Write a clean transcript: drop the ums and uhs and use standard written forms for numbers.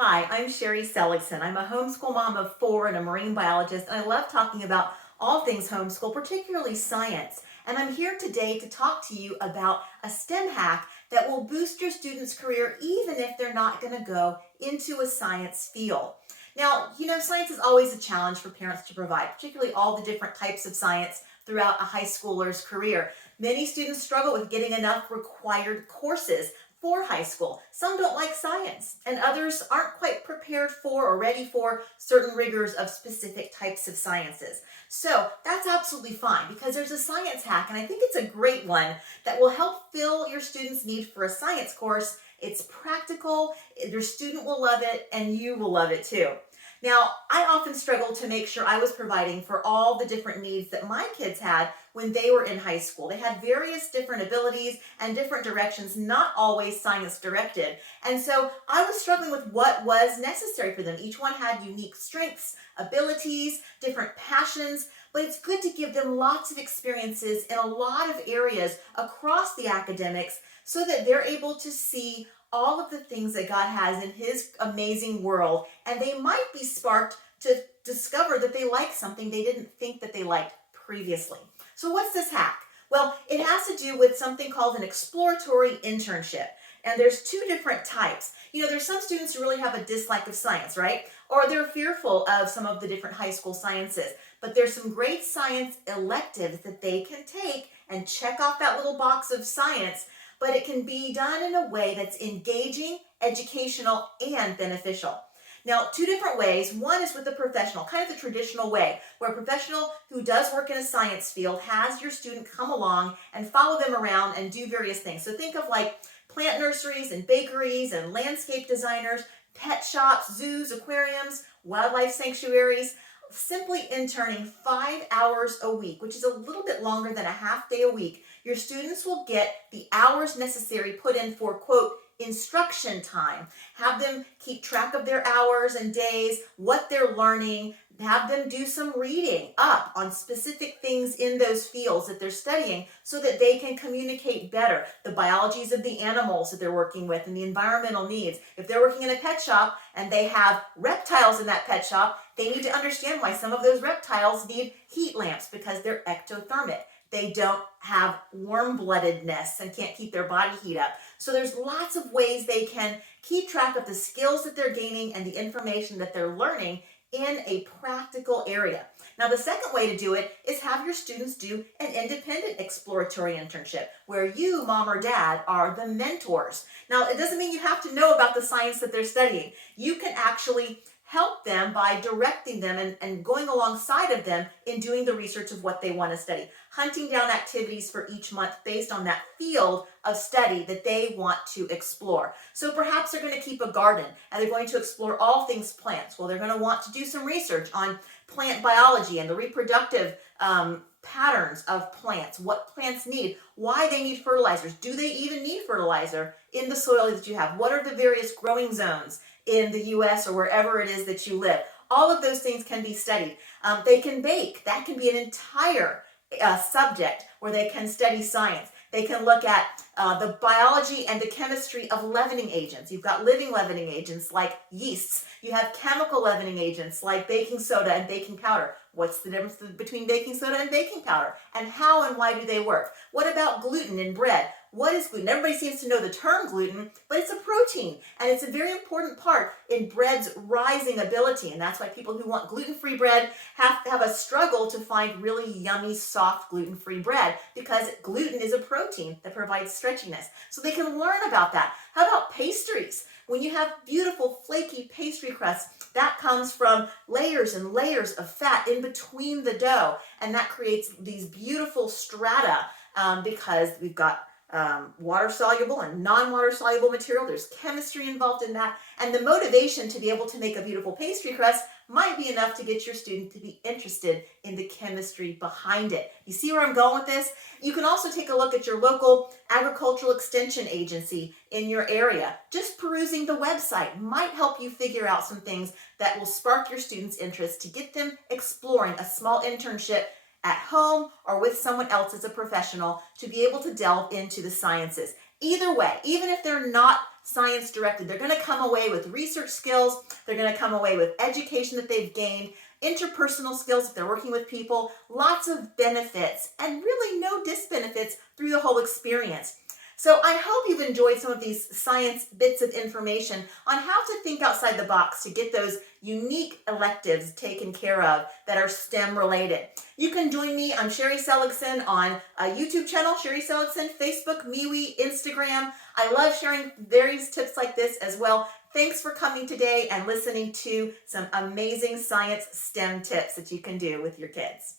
Hi, I'm Sherry Seligson. I'm a homeschool mom of four and a marine biologist, and I love talking about all things homeschool, particularly science. And I'm here today to talk to you about a STEM hack that will boost your student's career even if they're not going to go into a science field. Now, science is always a challenge for parents to provide, particularly all the different types of science throughout a high schooler's career. Many students struggle with getting enough required courses for high school. Some don't like science, and others aren't quite prepared for or ready for certain rigors of specific types of sciences. So that's absolutely fine because there's a science hack, and I think it's a great one that will help fill your student's need for a science course. It's practical, your student will love it, and you will love it too. Now, I often struggled to make sure I was providing for all the different needs that my kids had when they were in high school. They had various different abilities and different directions, not always science directed. And so I was struggling with what was necessary for them. Each one had unique strengths, abilities, different passions, but it's good to give them lots of experiences in a lot of areas across the academics so that they're able to see all of the things that God has in His amazing world, and they might be sparked to discover that they like something they didn't think that they liked previously. So what's this hack? Well, it has to do with something called an exploratory internship. And there's two different types. There's some students who really have a dislike of science, right? Or they're fearful of some of the different high school sciences. But there's some great science electives that they can take and check off that little box of science, but it can be done in a way that's engaging, educational, and beneficial. Now, two different ways. One is with a professional, kind of the traditional way, where a professional who does work in a science field has your student come along and follow them around and do various things. So think of like plant nurseries and bakeries and landscape designers, pet shops, zoos, aquariums, wildlife sanctuaries, simply interning 5 hours a week, which is a little bit longer than a half day a week. Your students will get the hours necessary put in for, quote, instruction time. Have them keep track of their hours and days, what they're learning, have them do some reading up on specific things in those fields that they're studying so that they can communicate better the biologies of the animals that they're working with and the environmental needs. If they're working in a pet shop and they have reptiles in that pet shop, they need to understand why some of those reptiles need heat lamps because they're ectothermic. They don't have warm-bloodedness and can't keep their body heat up. So there's lots of ways they can keep track of the skills that they're gaining and the information that they're learning in a practical area. Now, the second way to do it is have your students do an independent exploratory internship where you, mom or dad, are the mentors. Now, it doesn't mean you have to know about the science that they're studying. You can actually help them by directing them and going alongside of them in doing the research of what they want to study, hunting down activities for each month based on that field of study that they want to explore. So perhaps they're going to keep a garden and they're going to explore all things plants. Well, they're going to want to do some research on plant biology and the reproductive patterns of plants, what plants need, why they need fertilizers. Do they even need fertilizer in the soil that you have? What are the various growing zones in the US or wherever it is that you live? All of those things can be studied. They can bake. That can be an entire subject where they can study science. They can look at the biology and the chemistry of leavening agents. You've got living leavening agents like yeasts. You have chemical leavening agents like baking soda and baking powder. What's the difference between baking soda and baking powder? And how and why do they work? What about gluten in bread? What is gluten? Everybody seems to know the term gluten, but it's a protein, and it's a very important part in bread's rising ability, and that's why people who want gluten-free bread have to have a struggle to find really yummy, soft, gluten-free bread, because gluten is a protein that provides stretchiness. So they can learn about that. How about pastries? When you have beautiful, flaky pastry crusts, that comes from layers and layers of fat in between the dough, and that creates these beautiful strata because we've got water-soluble and non-water-soluble material. There's chemistry involved in that, and the motivation to be able to make a beautiful pastry crust might be enough to get your student to be interested in the chemistry behind it. You see where I'm going with this? You can also take a look at your local agricultural extension agency in your area. Just perusing the website might help you figure out some things that will spark your students' interest to get them exploring a small internship at home or with someone else as a professional to be able to delve into the sciences. Either way, even if they're not science directed. They're going to come away with research skills. They're going to come away with education that they've gained, interpersonal skills if they're working with people, lots of benefits, and really no disbenefits through the whole experience. So I hope you've enjoyed some of these science bits of information on how to think outside the box to get those unique electives taken care of that are STEM related. You can join me. I'm Sherry Seligson on a YouTube channel, Sherry Seligson, Facebook, MeWe, Instagram. I love sharing various tips like this as well. Thanks for coming today and listening to some amazing science STEM tips that you can do with your kids.